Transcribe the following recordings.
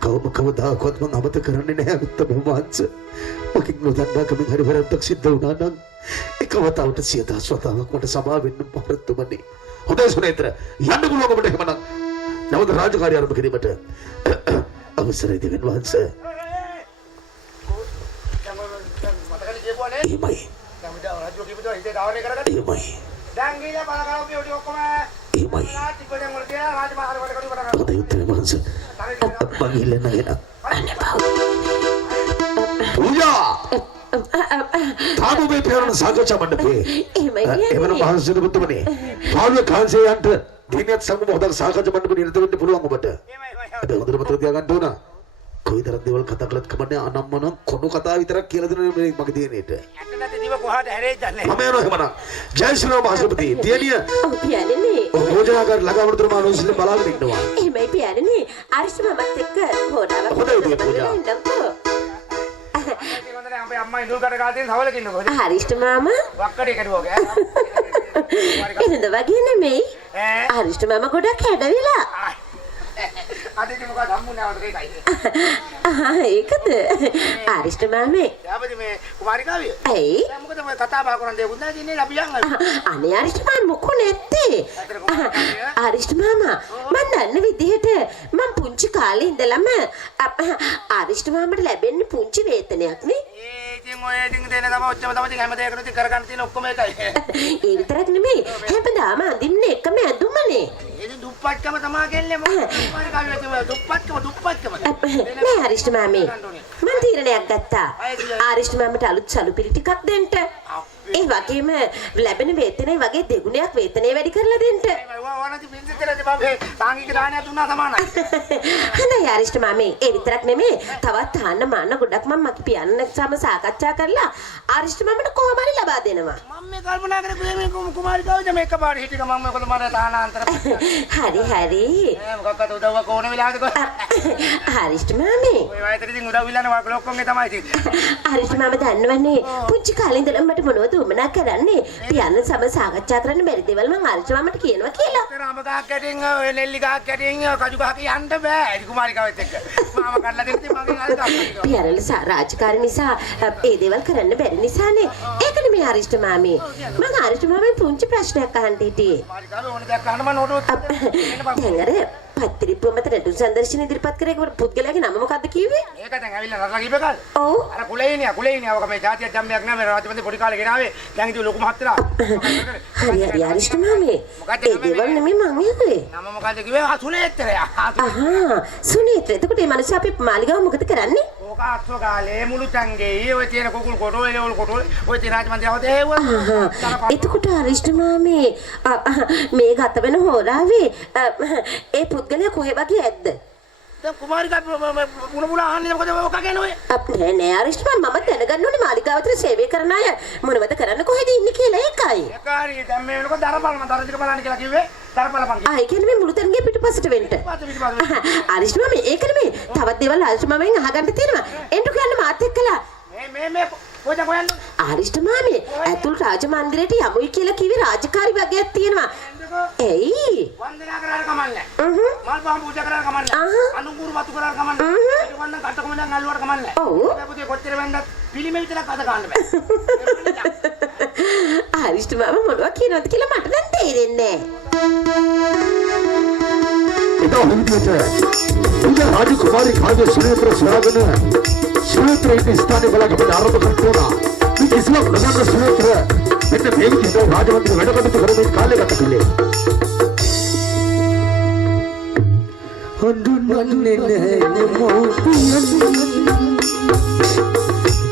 කවදාකවත් මම අමතක කරන්නේ නැහැ උත්තම වහන්සේ. මකින් නොදන්නා කමින් හරි වැරද්දක් සිද්ධ වුණා නම් එකවතාවට 100,000 වතාවක් මට සමා වෙන්න පාරතුමනි. හොඳයි සුනේත්‍ර යන්න පුළුවන් ඔබට එහෙමනම්. නැවත රාජකාරිය ආරම්භ කිරීමට අවසරයි දෙවියන් වහන්සේ. එමයි. එමයි. දැන් ගිහලා බලකරෝ පියෝටි ඔක්කොම එමයි. රාජිපදෙන් වල කියලා රාජමාහාරවල කරු කරා. හොඳයි උත්තම වහන්සේ. පගිල්ල නේද? පූජා තාමුගේ පෙරණ සාකච්ඡා මණ්ඩපේ එවන මහන්සියද පුතුමනි පාළුවේ කාංශයන්ට දිනියත් සමග හොදක් සාකච්ඡා මණ්ඩපේ නිරත වෙන්න පුළුවන් ඔබට. අද හොඳට මතක තියාගන්න ඕන. කොයිතරම් දේවල් කතා කළත් කමන්නේ අනම්මනම් කොණු කතා විතරක් කියලා දෙන මේ මගේ දිනේට. ඇත්ත නැති දිව කොහාට හැරෙයිද නැහැ. මම යනවා එහෙමනම්. ජය ශ්‍රී රාම මහසභපති. දියණිය. ඔව් පියාණෙනි. භෝජනාගාර ළඟවටතර මා නොසිල්ල බලාගෙන ඉන්නවා. එහෙමයි පියාණෙනි. අරිෂ්ඨ මමත් එක්ක හොඩාවක්. හොඳයි පූජා. අපේ අම්මා ඉඳුල් කඩ ගාලා තියෙන සවලක ඉන්නකො. හරිෂ්ඨ මාමා වක්කඩේ කරුවෝ ගෑ. එහෙද වගේ නෙමෙයි. හරිෂ්ඨ මාමා ගොඩක් හැඩවිලා. අදිට මොකද හම්බුනේ ඒකයි. ඒකද? හරිෂ්ඨ මාමේ. යාපදි මේ කුමාරිකාවිය. ඇයි? මොකද මම කතා බහ කරන් දෙවුත් නැහැ ඉන්නේ අපි යන් අනේ හරිෂ්ඨ මාමා මොකෝ නැත්තේ. හරිෂ්ඨ මාමා මම දන්න විදිහට මම පුංචි කාලේ ඉඳලම හරිෂ්ඨ මාමට ලැබෙන්නේ පුංචි වේතනයක් නේ. ඉතින් ඔය ඉතින් දෙන තම ඔච්චම තමයි හැම දෙයකටම ඉතින් කරගන්න තියෙන ඔක්කොම එකයි. ඒ විතරක් නෙමෙයි හැමදාම අඳින්නේ එකම ඇඳුමනේ. ඉතින් දුප්පත්කම තමයි ගෙල්ලේ මොකද? දුප්පත්කම. නෑ හරිෂ්ඨ මාමේ. මම තීරණයක් ගත්තා. හරිෂ්ඨ මාමට අලුත් සලුපිරි ටිකක් දෙන්න. ඒ වගේම ලැබෙන වේතනය වගේ දෙගුණයක් වේතනය වැඩි කරලා දෙන්න. සාංගික දානය දුන්නා සමානයි. හොඳයි හරිෂ්ඨ මාමේ. ඒ විතරක් නෙමෙයි තවත් ආන්න මාන්න ගොඩක් මම මගේ පියාණන් සම සාකච්ඡා කරලා හරිෂ්ඨ මාමට කොහොම හරි ලබා දෙනවා. මම මේ කල්පනා කරේ මේ කුමාරිකාවද මේ එකපාර හිටික මම මොකද මට තානාන්තර. හරි. මොකක්ද උදව්වක් ඕන වෙලාවද කො? හරිෂ්ඨ මාමේ. ඔය වයසට ඉතින් උදව් ඉල්ලන්න වාක ලොක්කොන්ගේ තමයි ඉතින්. හරිෂ්ඨ මාමා දන්නවන්නේ පුංචි කාලේ ඉඳලා මට මොනවද උමනා කරන්නේ? පියාණන් සම සාකච්ඡා කරන්න බැරි දේවල් මම හරිෂ්ඨ මාමට කියනවා කියලා. රාම ගහක් ගැටින් ඔය නෙල්ලි ගහක් ගැටින් කජු ගහක යන්න බෑ. කුමාරිකාවත් එක්ක. මාම කඩලා දෙන්න ඉතින් මගෙන් අර ගහක්. පියාණන් රාජකාරී නිසා ඒ දේවල් කරන්න බැරි නිසානේ. ඒකනේ මේ හරිෂ්ඨ මාමේ. මම හරිෂ්ඨ මාමෙන් පුංචි ප්‍රශ්නයක් අහන්න හිටියේ. කුමාරිකාව ඕන දෙයක් අහන්න මම නෝටුවක් දැන් අර පත්‍රිපුව මත නඩු සංදර්ශන ඉදිරිපත් කරේ පුද්ගලයාගේ නම මොකද්ද කිව්වේ? ඒක දැන් ඇවිල්ලා රටලා කිව්වකල්. ඔව්. අර කුලේනියා ඔක මේ ජාතිය ජම්මයක් නෑ මේ රාජපති පොඩි කාලේ ගෙනාවේ. දැන් ඉතින් ලොකු මහත්තයා. හරි හරිෂ්ඨ මාමේ. ඒ දේවල් නෙමෙයි මම හිතුවේ. නම මොකද්ද කිව්වේ? සුනේත්‍රයා. සුනේත්‍ර. එතකොට මේ මිනිස්සු අපි මාලිගාව මොකද කරන්නේ? ඕක අත්ව ගාලේ මුළු චංගේ ඔය තියෙන කුකුල් කොටෝ එලවලු කොටෝ ඔය තියෙන රාජමන්ත්‍රියව දෙවුවා. එතකොට හරිෂ්ඨ මාමේ මේ ගත වෙන හොරාවේ ඒ පුද්ගලයා කොහේ වගේ ඇද්ද? දැන් කුමාරිකා මුණ අහන්නේ මොකද ඔක ගැන ඔය? අපේ නෑ හරිෂ්ඨ මාමා මම දැනගන්න ඕනේ මාලිගාවතර සේවය කරන අය මොනවද කරන්න කොහෙද ඉන්නේ කියලා ඒකයි. ඒකාරී දැන් මේ වෙනකොට දරපල්ම දරදික බලන්න කියලා කිව්වේ. දරපල්පන්. ඒ කියන්නේ මේ මුළුතැන්ගේ පිටුපසට වෙන්න. හරිෂ්ඨ මාමා ඒක නෙමෙයි. තවත් දේවල් හරිෂ්ඨ මාමෙන් අහගන්න තියෙනවා. එන්ටු කියන්න මාත් එක්කලා. මේ කොහෙද කොයන්නේ? හරිෂ්ඨ මාමේ ඇතුල් රාජමන්දිරයට යමුයි කියලා කිව්වේ රාජකාරී වගේක් තියෙනවා. එයි වන්දනා කරලා කමන්නේ. මල් පහන් පූජා කරලා කමන්නේ. අනුගුරු වතු කරලා කමන්නේ. ඒක වන්න කටකම දැන් අල්ලුවට කමන්නේ. ඔව්. මේ පුතේ කොච්චර වෙන්නත් පිළිමෙ විතරක් අද ගන්න බෑ. හරිෂ්ඨ මාමා මොනවා කියනවද කියලා මට නම් තේරෙන්නේ නෑ. ඒක හොඳට රාජකුමාරී කාගේ සුනේත්‍ර සොයාගෙන සුනේත්‍ර ඉන්න ස්ථානේ බලකට ආරම්භ කරනවා. මේ ඉස්ලාම් ප්‍රධාන සුනේත්‍ර මෙන්න මේ විදිහට රාජවන්තික වැඩ කටයුතු කරමින් කාලය ගත කළේ. හඳුන්වන්නේ නැහැ මෝපියන්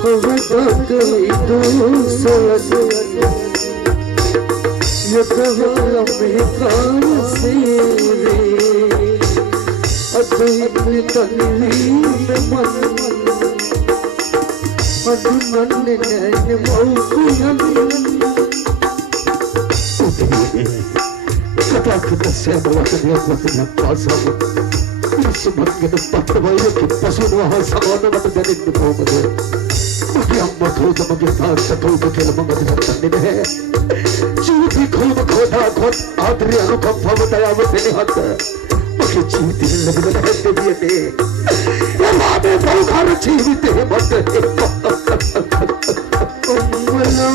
කොහොමදකේ දෝසලස යතවල මේ කාසීරේ අදුයිනි තනිවි මන් හඳුන්වන්නේ නැහැ මෝපියන් කතාකත සේවවක දියවතුන පාසම සුමත්ගෙන පත්වයිල කිප්පසුනවා සමවන්නට දැනෙන්නේ කොහොමද? මගේ අම්මා කෝතමගේ තාත්තා කෝත කියලා මම දන්නේ නැහැ. ජීවිතේ කොහොම කොටා කොට ආදරය අනුකම්පාව දයාව දෙනහත් මගේ ජීවිතේ ලැබුණ හැටෙන්නේ එමාගේ පෞකාර ජීවිතේ මත ඔම්මලා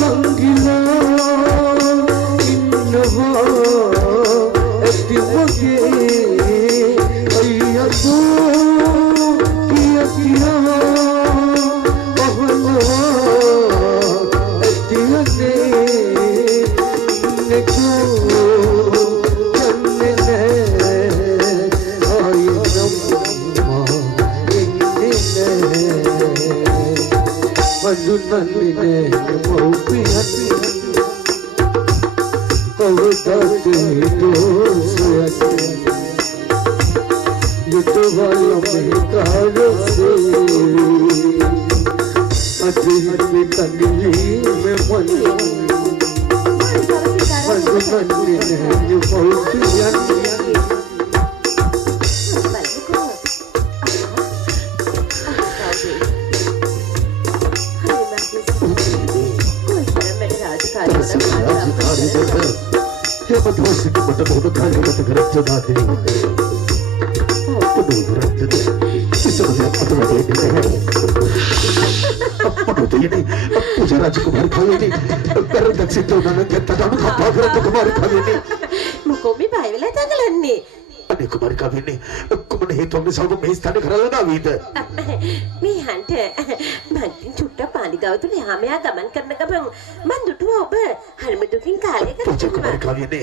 මංගිලා ඉන්නවා ඇති වගේ අයියෝ කියා කියා බහනවා ඇති වගේ නෙකෝ Nandine maupiati kavdate dosati yutovala mehtarase adhine tanili me mani nandine maupiati Masih kepada berkali kata gerak jahat ini. Penuh gerak jadi. Bisa melihat apa lagi ini? Apa itu ini? Puja Raja Kumari kali ini. Karena tak situ nana kita dah apa gerak Kumari kali ini. Mukomi bayi lah tanggalan ni. Ani Kumari kali ini. Kumari itu kami sama mehistani kerana lagi itu. Mihante, mantin cutta pani kau tu ni hamil gaman kerana kabang mandu tu apa? Harus dukin kali kan? Puja Kumari kali ini.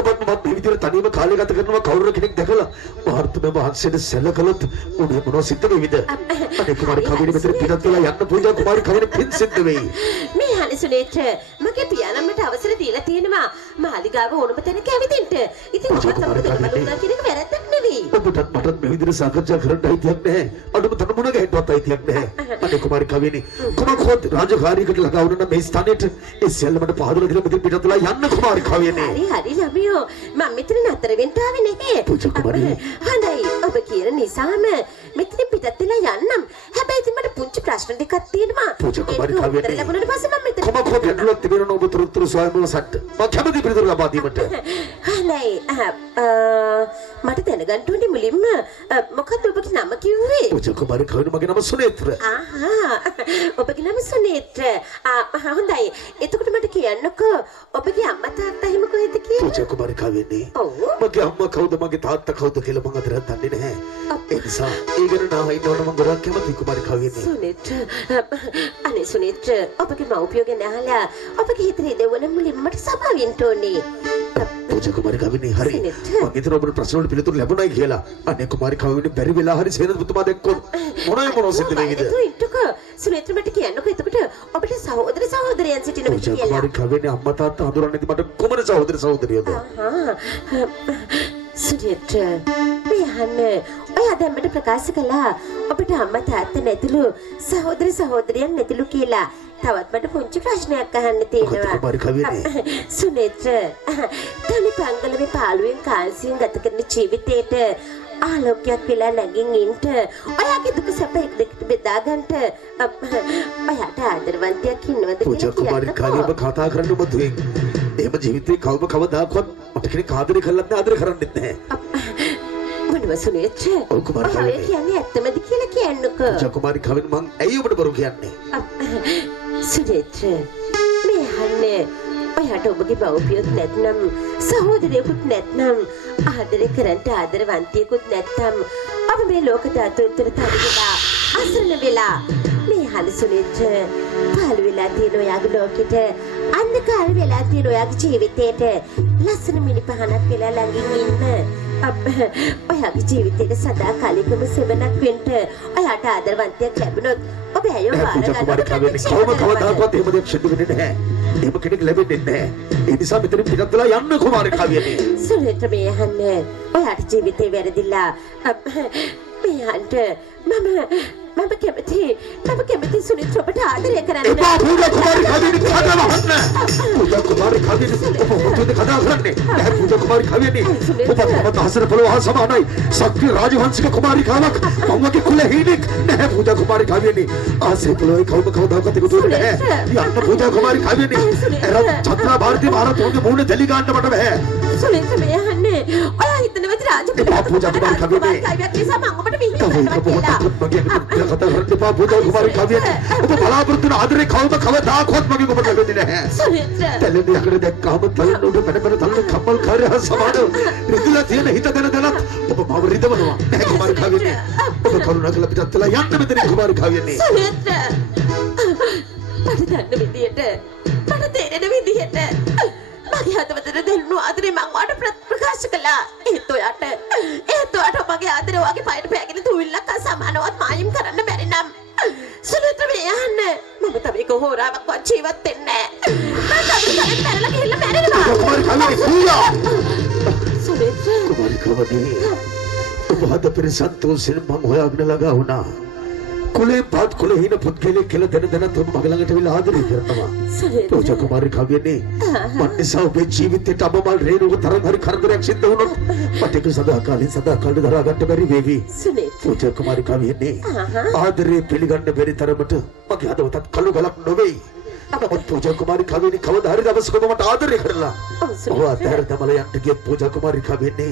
Obat begitu tadi mah kali kata kerana kau orang kini dekala. Bahar tu memang hasil sel kalut. Udah menurut situ begitu. Ani Kumari kali ini betul tidak telah yang Puja Kumari kali ini pin situ begitu. Mihani sunete, makai piana mata awasra dila tiada mah. Mahaligawa orang bertanya kami tinte. Itu obat sama tu malu nak kini keberat tak nabi. Obat matat begitu sangat jaga rendah tiap deh. Aduh betul mana gaya dua tiap deh. Ani Kumari kali ini. Kuma khod Raja Khari kita laga orang na mehistani itu. Sel mana pahadu lagi betul tidak telah yang Kumari kali ini. Hari Namiyo, mami tu nak terbentar ni ke? Puja Kumari. Handai, apa kira ni sama? Mitri pidat tu lah yang nam. Habis itu mana punca prasnan dekat tiada mah. Puja Kumari kali ini. Terlalu pun pasal mami tu. Kuma khod yang dulu tiada orang betul soal melasat. Macam mana diberitahu lama di mana? Handai, mata tena gantung ni mulim. Muka tu bagi nama kiwi. Puja Kumari kali ini bagi nama Sunetra. Bagi nama Sunetra. Handai, itu kita mata kian nak. Bagi amma tak tahu muka itu kian. Puja Kumari kali ini. Bagi amma kau dah bagi tat kau dah kila mengadrat tadi ni. Insa, ikan na hai dono menggerak kemat di Kumari kali ini. Sunetra, ane Sunetra. Bagi mau piognya nahala. Bagi hitri dewan mulim mata sama winto ni. Puja Kumari kali ini hari. Bagi itu orang personal pilih tu lepas naik gila. Ane Kumari kali ini beri bela hari sehat betul pada ekor. Mana yang mana situ lagi tu? Itu ke? Sunetra mata kian nak itu betul. Bagi saudari yang situ nak Puja Kumari kali ini amma tat aduran itu pada Kumari saudari itu. Sunetra, Mihane, ada yang berprakash kala. Apabila amma tat netilu saudari yang netilu kila. Tawat pada punca prasna kahan netilah. Kumari kali ini. Sunetra, kami panggal lebih palu yang kalsi yang katakan civit itu. Alokya kila lagi nginte. Ayah kita kesapa bedagan te. Ayah ada wantia kini wantia. Puja Kumari kali ini berkata kerana betul. Emang jiwiti kau berkawan dah kuat. Macam ni kadri kalat ni adri kerana ni. Mana Sunetra? Kumari kali ini. Ayah kian ni atta madi kila kian nak. Puja Kumari kali ini mang ayu pada baru kian ni. Sunetra, Mihane. Ayah tu bagi bau piot netnam. Sahodari kut netnam. Adri kerana adri wanti kut netam. Apa melo kata tu tertadi kita. Asal bela. Mihane Sunetra. Palu bela tino yang lo kita. Anda kal bela tino yang civit itu. Lasan mini pahana bela lagi ngine. Ayah civit itu sada kali kamu sebenak pinter. Ayah ada adri wanti kebunut. Puja Kumari kali ini kau berkawan dah kuat. Emang dia sedih ni deh. Emang kini lebih ni. Ini sampai tadi tidak telah yang Kumari kali ini. Sunetra Mihane. Ayah civit itu beradilla. Mihante, mama. මම කැමති සුනිත් ඔබට ආදරය කරන්න. එපා පූජා කුමාරි කවියනි කතා වහන්න. පූජා කුමාරි කවියනි ඔබ මුතුද කතා කරන්නේ. නෑ පූජා කුමාරි කවියනි ඔබ මම හසර පොළොව සමානයි. ශක්ති රාජවංශික කුමාරිකාවක් මමගේ කුල හීනෙක්. නෑ පූජා කුමාරි කවියනි ආසේ පොළොවේ කවදාකවත් එකතු වෙන්නේ නැහැ. යන්න පූජා කුමාරි කවියනි එර චත්‍රා ಭಾರತಿ මහරතුන්ගේ මූණ දෙලි ගන්න මට බෑ. සුනිත් මේ යන්නේ. ඔයා හිතනවද එපා පූජා කුමාරි කවියනි කවියක් නිසා මම ඔබට විහිදුවනවා කියලා. කතා කරන්න එපා පූජා කුමාරි කවියනි ඔබ බලාපොරොත්තු වෙන ආදරේ කවදාකවත් මගේ ඔබට ලැබෙන්නේ නැහැ. සුනිත් තැලෙන්නේ යකඩ දැක්කම තලන උඩ පැන තලන කම්මල් කාර්යය සමාන රිදුලා තියෙන හිත දැනදලත් ඔබ මව රිදවනවා. නැහැ කුමාරි කවියනි ඔබ කරුණාකරලා පිටත් වෙලා යන්න මෙතන කුමාරි කවියනි. සුනිත් මට දන්න විදියට මට තේරෙන විදියට මගේ හදවතට දැනුණු ආදරේ මං ඔයාලට ප්‍රකාශ කළා. ඒත් ඔයාට මගේ ආදරේ ඔයාගේ පයට පෑගෙන තුවිල්ලක් සමානවත් මායිම් කරන්න බැරි නම් සුනිත් මේ යන්න මම තමයි කොහොරාවක් වත් ජීවත් වෙන්නේ නැහැ. මම තමයි පැනලා ගිහිල්ලා මැරෙනවා. කුමාරි කවියනි පූජා සුනිත් කුමාරි කවියනි ඔබ හද පරිසන්තෝෂෙන් මම හොයාගෙන ළඟා වුණා. කුලේ පාත් කුල හින පුද්ගලෙක් කියලා දැන ඔබ මගේ ළඟට විලා ආදරය කරනවා. පූජා කුමාරි කවියනි මන් නිසා ඔබේ ජීවිතේට අබමල් රේණුක තරම් හරි කරදරයක් සිද්ධ වුණොත් මට ඒක සදාකාලින් දරා ගන්න බැරි වේවි. සුනිත් පූජා කුමාරි කවියනි ආදරේ පිළිගන්න බැරි තරමට මගේ හදවතත් කළු ගලක් නොවේයි. නමුත් පූජා කුමාරි කවියනි කවදා හරි දවසක ඔබ මට ආදරය කරලා ඔබ අතහැර දමලා යන්න ගිය පූජා කුමාරි කවියනි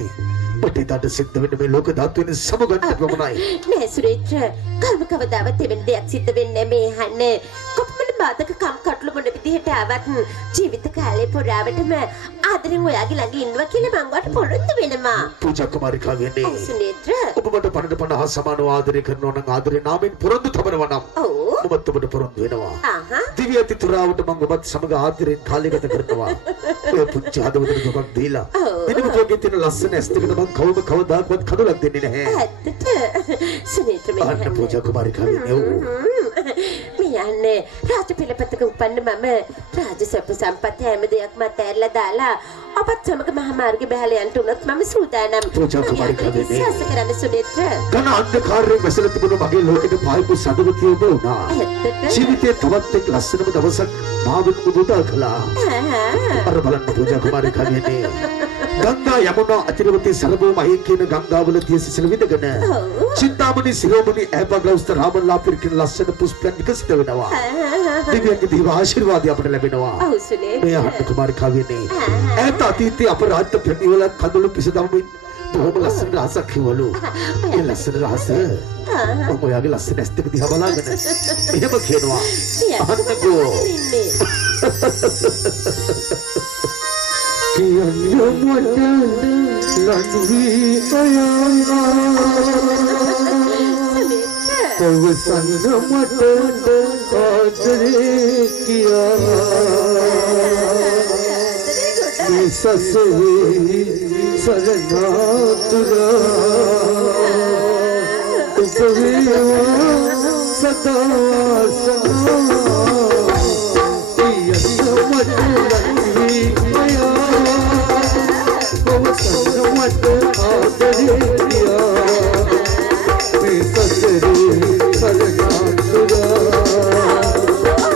මට ඊට සිද්ධ වෙන මේ ලෝක ධාතුවේ සමගන්න ප්‍රමණයි. නෑ සුරේෂ් කවදාවත් දෙවෙනි දෙයක් සිද්ධ වෙන්නේ මේ හන්නේ කොපමණ බාධක කටළු මොන විදිහට ආවත් ජීවිත කාලේ පුරාවටම ආදරෙන් ඔයාගේ ළඟ ඉන්නවා කියලා මම වට පොරොන්දු වෙනවා. පූජා කුමාරි කවියනි සුනේත්‍ර ඔබ මට පණ හා සමානව ආදරය කරනවා නම් ආදරේ නාමයෙන් පොරොන්දු තබනවා නම් ඔබත් ඔබට පොරොන්දු වෙනවා. දිව්‍ය අතිතුරාවට මම ඔබත් සමග ආදරෙන් කාලය ගත කරනවා. ඔය පුංචි හදවතට දුකක් දීලා දිනමුතුගේ තියෙන ලස්සන ඇස් දෙකට මම කවදාකවත් කඩලක් දෙන්නේ නැහැ. ඇත්තට සුනේත්‍ර මේ අන්න පූජා කුමාරි කවියනි යන්නේ රාජපිලපතක උපන්න මම රාජසප්ප සම්පත් හැම දෙයක්ම අතහැරලා දාලා ඔබත් සමග මහා මාර්ගේ බහලා යන්න උනොත් මම සූදානම්. පූජා කුමාරි කවියනි විශ්වාස කරන්න සුනේත්‍ර. ඝන අන්ධකාරයෙන් වැසලා තිබුණු මගේ ලෝකෙට පායපු සඳවතිය ඔබ වුණා. ජීවිතේ තවත් එක් ලස්සනම දවසක් මාවෙත් උදා කළා. අර බලන්න පූජා කුමාරි කවියනි ගංගා යමුනා අතිරවතී සරබෝ මහේ කියන ගංගාවල තිය සිසිල විදගෙන චින්තාමණි සිරෝමණි ඇපග්‍රෞස්ත රාමල්ලා පිරිකින ලස්සන පුෂ්පයන් විකසිත වෙනවා. දිව්‍යන්ගේ දේව ආශිර්වාදය අපට ලැබෙනවා. මේ අහන්න කුමාරි කවියනි ඈත අතීතයේ අපරාධ ප්‍රතිවල කඳුළු පිසදම්මින් බොහොම ලස්සන රහසක් කිවලු. ඒ ලස්සන රහස මම ඔයාගේ ලස්සන ඇස් දෙක දිහා බලාගෙන එහෙම කියනවා. අහන්නකෝ කියන්න මට ලන්වී අයනා පවසන්න මට ආදරේ කියා මේ සසරේ සරණාතුරා උපවේවා සදා කියන්න මට ලන්වී मत आदरे दिया मैं ससरे सरना तुरा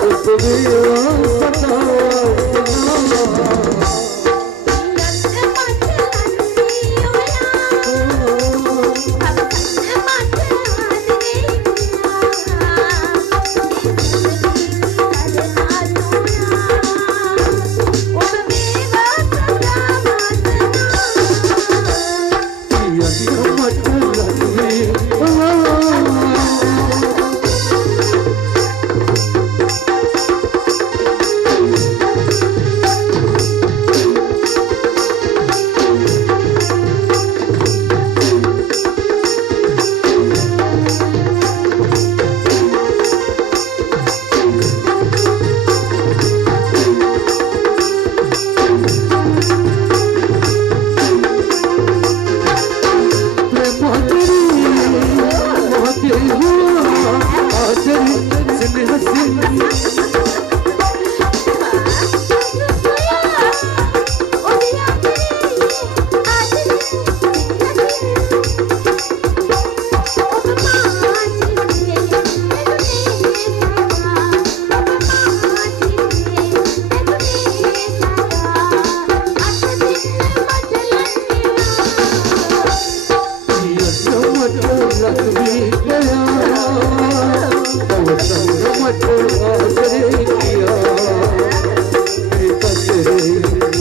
उपविया सता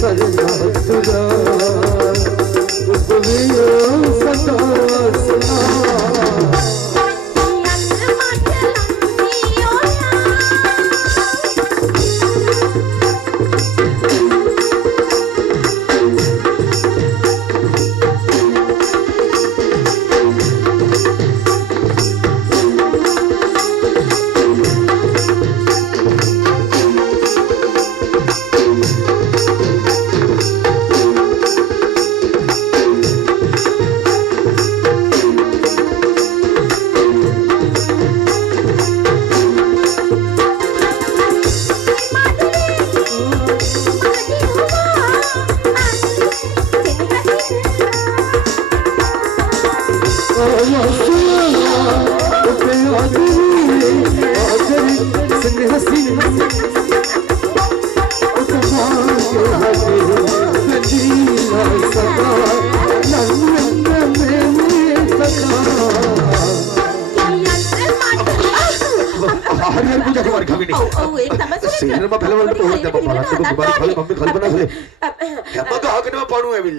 සරණතුරා උපවිය සදාසනා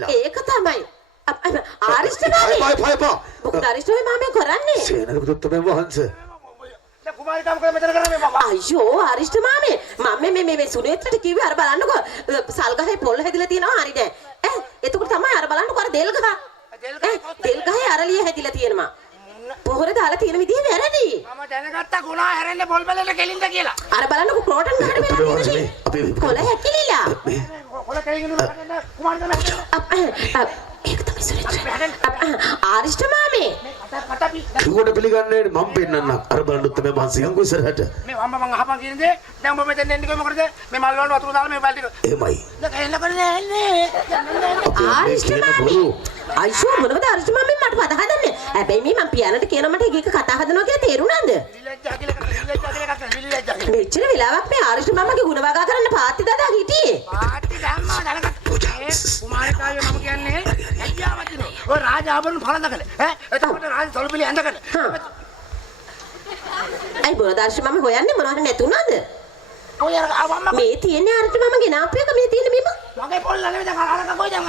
ඒක තමයි ආරිෂ්ඨනානේ මොකද ආරිෂ්ඨවේ මාමේ කරන්නේ සේනක පුතුත්තුමෙන් වහන්සේ කුමාරි काम कर මෙතන කරන්නේ බබා අයියෝ ආරිෂ්ඨ මාමේ මම මේ සුනේත්‍රට කිව්වේ අර බලන්නකෝ සල්ගහේ පොල් හැදිලා තියෙනවා හරි නෑ ඈ එතකොට තමයි අර බලන්නකෝ අර දෙල් ගහේ අරලිය හැදිලා තියෙනවා පොහොර දාලා තියෙන විදිහ වැරදි මම දැනගත්තා ගුණා හැරෙන්නේ පොල් බැලෙල කෙලින්ද කියලා අර බලන්නකෝ ප්‍රෝටන් ගහට වෙලා තියෙන්නේ කොළ හැකිලිලා කොළ කෙලින්ද කුමාරි තමයි ඒක තමයි සුනේත්‍ර ආරිෂ්ඨ මාමේ කිව්වට පිළිගන්නේ මම පෙන්නන්න අර බලන්න උත්තම වහන්සේ ගංගු ඉස්සරහට මේ මම අහපන් කියන්නේ දැන් ඔබ මෙතෙන් එන්නේ කොහේ මොකටද මේ මල් වලට වතුර දාලා මේ බල්ටි එහෙමයි දැන් එන්න කරන්නේ එන්නේ ආරිෂ්ඨ මාමේ අයියෝ මොනවද ආරිෂ්ඨ මාමේ මට පද හදන්නේ හැබැයි මේ මම පියානට කියන මට එක කතා හදනවා කියලා තේරුණාද විලෙජ්ජා කියලා මෙච්චර වෙලාවක් මේ ආරිෂ්ඨ මාමගේ ගුණ වගා කරන්න පාත්ති දාලා හිටියේ පාටි දැම්මා දැනගත්තා කුමාරි කාවේ මම කියන්නේ ඇයියා වදිනෝ ඔය රාජ ආභරණ පළඳකල ඈ එතකොට රාජ සොල්පිලි ඇඳකල අයි බෝදාර්ශ මම හොයන්නේ මොනවද නැතුණාද ඔය අම්මා මේ තියෙන්නේ ආරිෂ්ඨ මාමගේ නාප්පයක මේ තියෙන බිම මගේ පොල් ළඟ දැන් අරක කොයි දැන්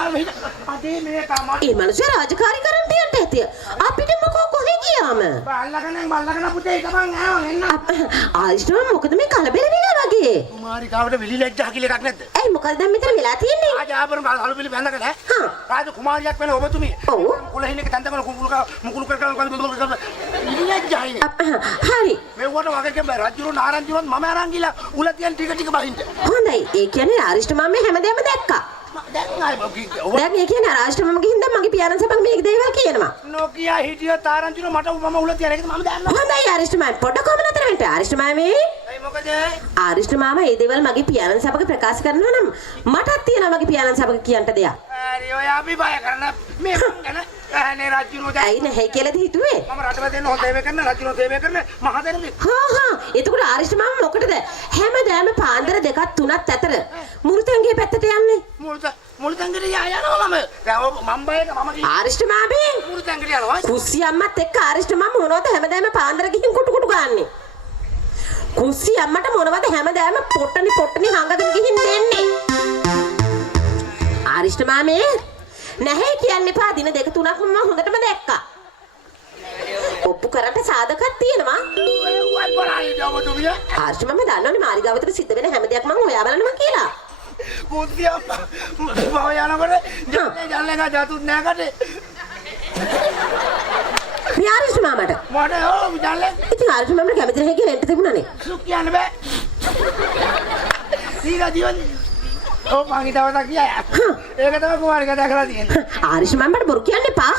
අදේ මේ කම ඒ මනුස්සයා රාජකාරී කරන්න යන්න ඇතිය අපිට මොකෝ කොහෙ ගියාම බල්ලකන පුතේ ගමන් ආවන් එන්න ආරිෂ්ඨ මාම මොකද මේ කලබල වෙලා වගේ කුමාරි කාවට විලිලැජ්ජා කියලා එකක් නැද්ද ඇයි මොකද දැන් මෙතන වෙලා තියෙන්නේ රාජ ආභරණ සොල්පිලි බැඳකල හා රාජ කුමාරියක් වෙන ඔබතුමිය ඔව් කුලහිනක තන්තකල මුකුළු කරකල විලිලැජ්ජායි හරි මෙවට වගේ රජුරු නාරංජිවත් මම අරන් ගිලා උල තියන් ටික බහින්න හොඳයි ඒ කියන්නේ ආරිෂ්ඨ මාමේ හැමදේම දැක්කා දැන් ආයි දැන් ඒ කියන්නේ ආරිෂ්ඨ මාමගේ හින්දා මගේ පියාණන් සබන් මේක දේවල් කියනවා නොකියා හිටිය තාරංජිරු මට මම උල තියන එක මම දැම්මා හොඳයි ආරිෂ්ඨ මාම පොඩ්ඩක් කොහම නතර වෙන්න ආරිෂ්ඨ මාමේ ඒ මොකද ආරිෂ්ඨ මාම මේ දේවල් මගේ පියාණන් සබක ප්‍රකාශ කරනවා නම් මටත් තියෙනවා මගේ පියාණන් සබක කියන්න දෙයක් හරි ඔය අපි බය කරන මේ මං ගැන අහනේ රජුරු දැන් ඇයි නැහැ කියලාද හිතුවේ මම රටවල් දෙන්න හොඳ ඒවා කරන රජුරු දේවය කරන මහ දෙනෙක් හා එතකොට ආරිෂ්ඨ මාම මොකටද හැමදාම පාන්දර දෙකක් තුනක් අතර මුරුතන්ගේ පැත්තට යන්නේ මුළු තංගිට යනවා මම දැන් මම බයක මම ආරිෂ්ඨ මාමේ මුළු තංගිට යනවා කුස්සි අම්මත් එක්ක ආරිෂ්ඨ මාම මොනවද හැමදාම පාන්දර ගිහින් කුටු ගාන්නේ කුස්සි අම්මට මොනවද හැමදාම පොට්ටනි හංගගෙන ගිහින් දෙන්නේ ආරිෂ්ඨ මාමේ නැහැ කියන්න එපා දින දෙක තුනක් මම හොඳටම දැක්කා ඔප්පු කරන්න සාධකයක් තියෙනවා ආරිෂ්ඨ මාම දන්නවනේ මාලිගාවතට සිද්ධ වෙන හැම දෙයක් මම හොයා බලනවා කියලා පුතියා මම යනකොට ජල්ලේ ජාතුත් නෑකට මේ ආරිෂ්ඨ මාමට මට ඕ ජල්ලේ ඉතින් ආරිෂ්ඨ මාමට කැමති නැහැ කියලා එන්ට තිබුණානේ සුක් කියන්න බෑ ඊගා දිවන් ඔව් මං හිතවතා කියයි ඒක තමයි කුමාරි කතා කරලා තියෙන්නේ ආරිෂ්ඨ මාමට බොරු කියන්න එපා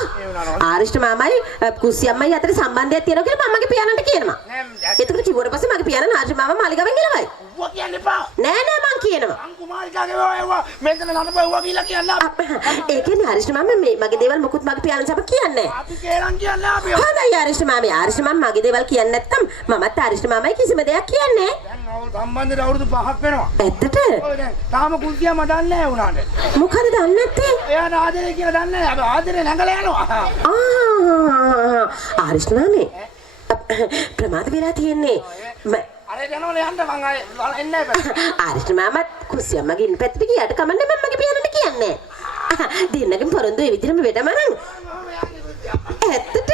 ආරිෂ්ඨ මාමයි කුස්සි අම්මයි අතර සම්බන්ධයක් තියෙනවා කියලා මමගේ පියාණන්ට කියනවා එතකොට කිව්වට පස්සේ මගේ පියාණන් ආරිෂ්ඨ මාමා මාලිගාවෙන් ගෙලවයි ඌවා කියන්න එපා නෑ මං කියනවා මං කුමාරි කාගේ ඒවා මෙතන නඩපුවා කියලා කියන්න ඒ කියන්නේ ආරිෂ්ඨ මාමා මේ මගේ දේවල් මොකුත් මගේ පියාණන් සබ කියන්නේ නැහැ අපි කේලම් කියන්නේ අපි හොඳයි ආරිෂ්ඨ මාමා මගේ දේවල් කියන්නේ නැත්තම් මමත් ආරිෂ්ඨ මාමයි කිසිම දෙයක් කියන්නේ දැන් සම්බන්ධයට අවුරුදු 5ක් වෙනවා ඇත්තට ඔය දැන් තාම කුල්තියා මදන්නේ නැහැ උනාට මොකද දන්නේ නැත්තේ එයාට ආදරේ කියලා දන්නේ නැහැ ආදරේ නැගලා යනවා ආරිෂ්ඨ මාමේ ප්‍රමාද වෙලා තියෙන්නේ අර යනවනේ යන්න මං ආයේ එන්නේ නැහැ ආරිෂ්ඨ මාමත් කුස්සි අම්මගේ ඉන්න පැත්තට ගියාට කමන්නේ මම මගේ පියාණන් දෙන්නගෙන් පොරොන්දු ඒ විදිහම වෙටම නම් ඇත්තට